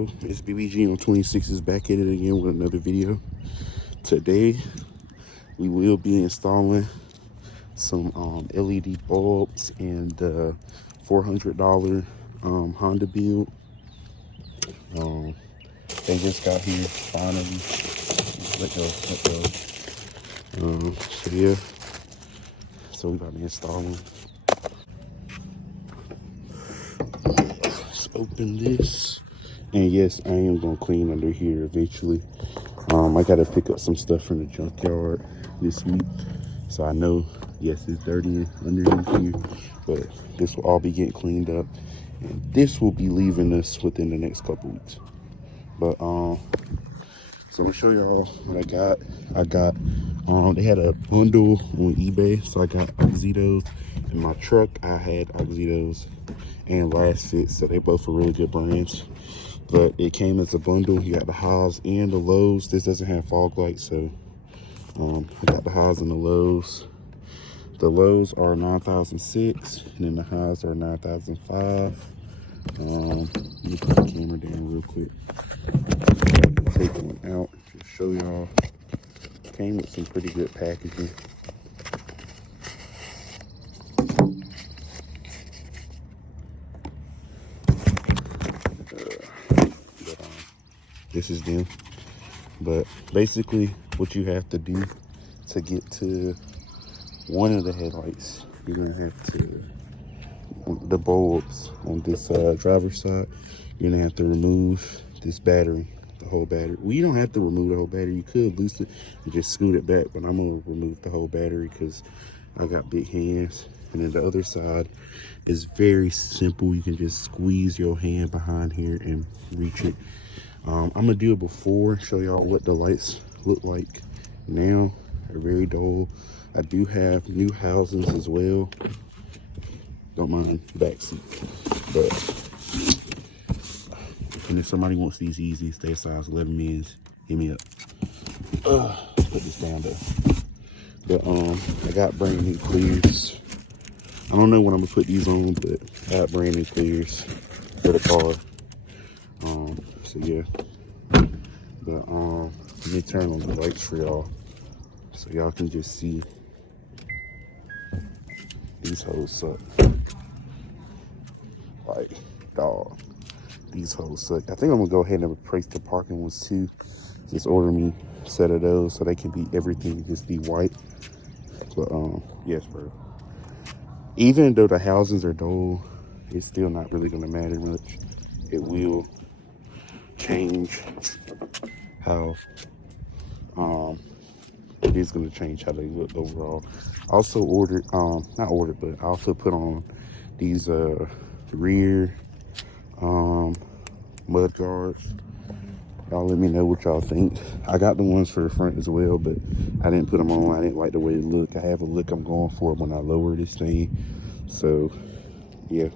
yo, it's BBG on 26 is back at it again with another video. Today we will be installing some LED bulbs and the $400 Honda build. They just got here finally. Let go. So yeah, so we about to install them. Let's open this. And yes, I am gonna clean under here eventually. I gotta pick up some stuff from the junkyard this week. So I know, yes, it's dirty underneath here, but this will all be getting cleaned up. And this will be leaving us within the next couple weeks. But so I'm gonna show y'all what I got. They had a bundle on eBay, so I got Oxidos. In my truck, I had Oxidos and Last Fit, so they both are really good brands. But it came as a bundle. You got the highs and the lows. This doesn't have fog lights, so I got the highs and the lows. The lows are 9,006, and then the highs are 9,005. Let me put the camera down real quick. Take one out, just show y'all. Came with some pretty good packaging. This is them. But basically, what you have to do to get to one of the headlights, you're gonna have to, the bulbs on this driver's side, you're gonna have to remove this battery, the whole battery. Well, you don't have to remove the whole battery. You could loose it and just scoot it back, but I'm gonna remove the whole battery because I got big hands. And then the other side is very simple. You can just squeeze your hand behind here and reach it. I'm gonna do it before, show y'all what the lights look like now. They're very dull. I do have new housings as well. Don't mind the back seat. But and if somebody wants these easy, stay size 11 mins, hit me up. Put this down there. But I got brand new clears. I don't know when I'm gonna put these on, but I got brand new clears for the car. So yeah. But let me turn on the lights for y'all so y'all can just see. These hoes suck. Like, dog. These hoes suck. I think I'm gonna go ahead and replace the parking ones too. Just order me a set of those so they can be everything, just be white. But yes, bro. Even though the housings are dull, it's still not really gonna matter much. It will change how it is gonna change how they look overall. I also ordered, not ordered, but I also put on these rear mud guards. Y'all let me know what y'all think. I got the ones for the front as well, but I didn't put them on. I didn't like the way they look. I have a look I'm going for when I lower this thing. So yeah.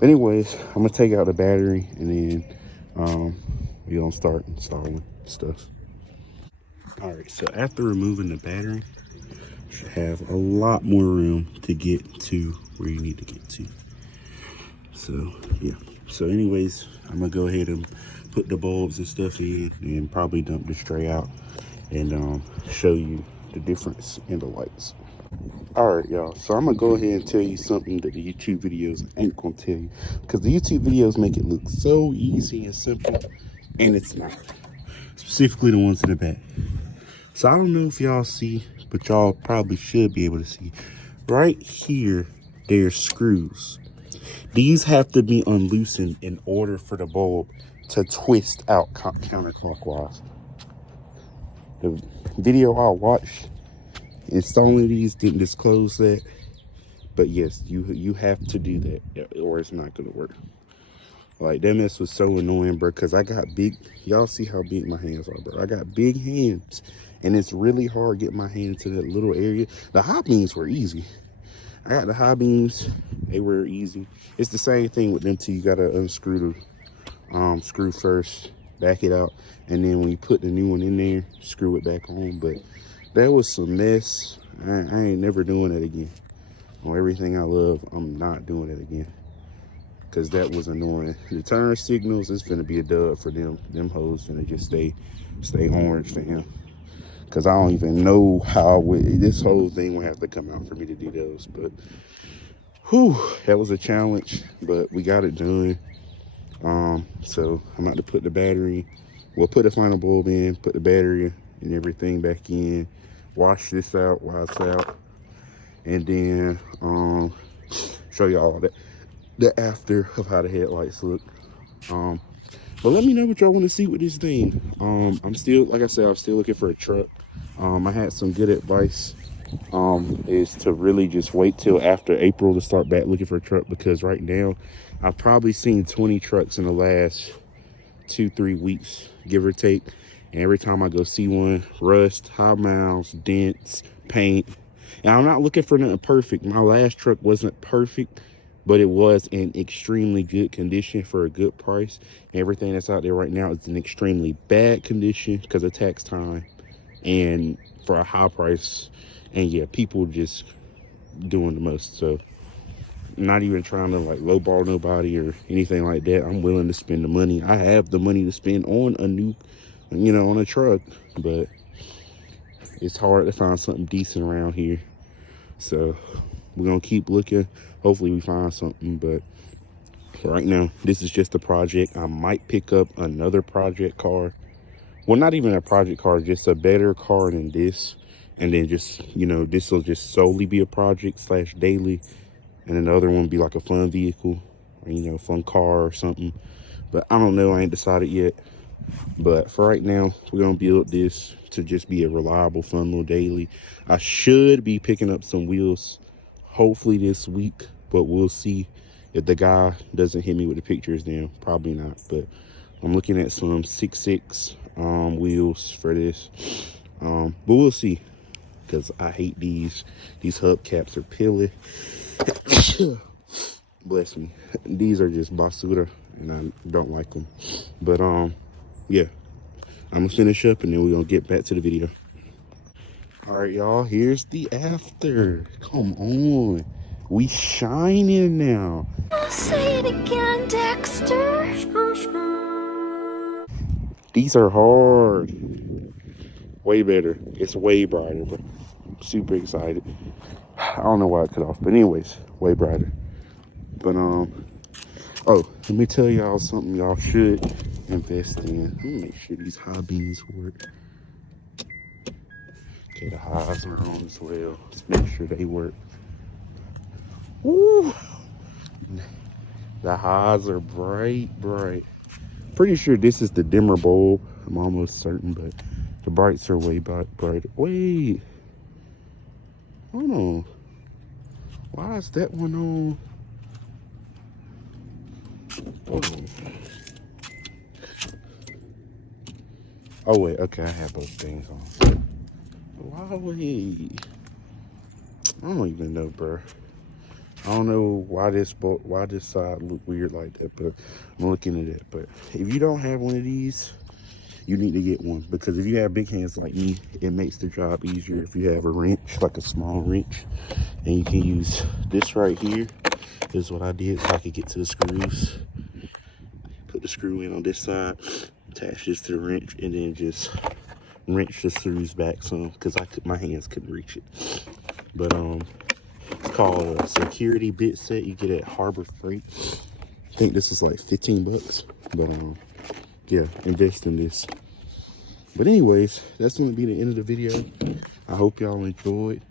But anyways, I'm gonna take out the battery and then we're gonna start installing stuff. All right, so after removing the battery, you should have a lot more room to get to where you need to get to. So yeah, so anyways, I'm gonna go ahead and put the bulbs and stuff in and probably dump the tray out and show you the difference in the lights. All right, y'all, so I'm gonna go ahead and tell you something that the YouTube videos ain't gonna tell you, because the YouTube videos make it look so easy and simple, and it's not. Specifically the ones in the back. So I don't know if y'all see, but y'all probably should be able to see. Right here, there's screws. These have to be unloosened in order for the bulb to twist out counterclockwise. The video I watched installing these didn't disclose that, but yes, you have to do that or it's not gonna work. Like, that mess was so annoying, bro, because I got big, y'all see how big my hands are, bro. I got big hands, and it's really hard getting my hand to that little area. The high beams were easy. I got the high beams, they were easy. It's the same thing with them two. You gotta unscrew the screw first, back it out, and then when you put the new one in there, screw it back on. But that was some mess. I ain't never doing that again. On everything I love, I'm not doing it again. because that was annoying. The turn signals is gonna be a dub for them. Them hoes gonna just stay orange for him. Because I don't even know how this whole thing would have to come out for me to do those. But whew, that was a challenge, but we got it done. So I'm about to put the battery, we'll put the final bulb in, put the battery and everything back in, wash this out while it's out, and then show y'all the after of how the headlights look. But let me know what y'all want to see with this thing. I'm still, like I said, I'm still looking for a truck. I had some good advice, is to really just wait till after April to start back looking for a truck, because right now I've probably seen 20 trucks in the last 2-3 weeks, give or take. And every time I go see one, rust, high miles, dents, paint. And I'm not looking for nothing perfect. My last truck wasn't perfect, but it was in extremely good condition for a good price. Everything that's out there right now is in extremely bad condition because of tax time and for a high price. And yeah, people just doing the most. So not even trying to like lowball nobody or anything like that. I'm willing to spend the money. I have the money to spend on a new, on a truck, but it's hard to find something decent around here. So we're gonna keep looking. Hopefully we find something, but right now this is just a project. I might pick up another project car. Well, not even a project car, just a better car than this. And then just, this will just solely be a project / daily. And then the other one be like a fun vehicle, or, fun car or something. But I don't know, I ain't decided yet. But for right now, we're gonna build this to just be a reliable, fun little daily. I should be picking up some wheels hopefully this week, but we'll see. If the guy doesn't hit me with the pictures, then probably not. But I'm looking at some 6.6 wheels for this. But we'll see, because I hate these hubcaps are pilly. Bless me. These are just basura and I don't like them. But yeah, I'm gonna finish up and then we're gonna get back to the video. All right, y'all, here's the after. Come on, we shining now. I'll say it again, Dexter. These are hard. Way better. It's way brighter, bro. I'm super excited. I don't know why it cut off, but anyways, way brighter. But oh, let me tell y'all something y'all should invest in. Let me make sure these high beams work. Okay, the highs are on as well. Let's make sure they work. Woo! The highs are bright. Pretty sure this is the dimmer bulb. I'm almost certain, but the brights are way brighter. Wait, hold on. Why is that one on? Hold on. Oh wait, okay, I have both things on. Why wait? I don't even know, bro. I don't know why this side look weird like that, but I'm looking at it. But if you don't have one of these, you need to get one, because if you have big hands like me, it makes the job easier if you have a wrench, like a small wrench. And you can use this right here. This is what I did so I could get to the screws. Put the screw in on this side, attach this to the wrench, and then just wrench the screws back some, because my hands couldn't reach it. But it's called a security bit set. You get at Harbor Freight. I think this is like 15 bucks. But yeah, invest in this. But anyways, that's going to be the end of the video. I hope y'all enjoyed.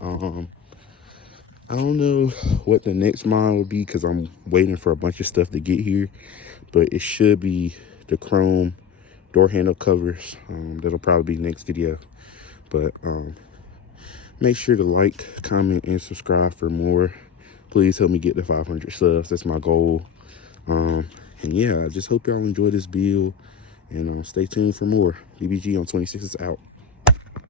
I don't know what the next mine will be, because I'm waiting for a bunch of stuff to get here. But it should be the chrome door handle covers. That'll probably be next video. But make sure to like, comment, and subscribe for more. Please help me get to 500 subs. That's my goal. And yeah, I just hope y'all enjoy this build. And stay tuned for more. BBG on 26 is out.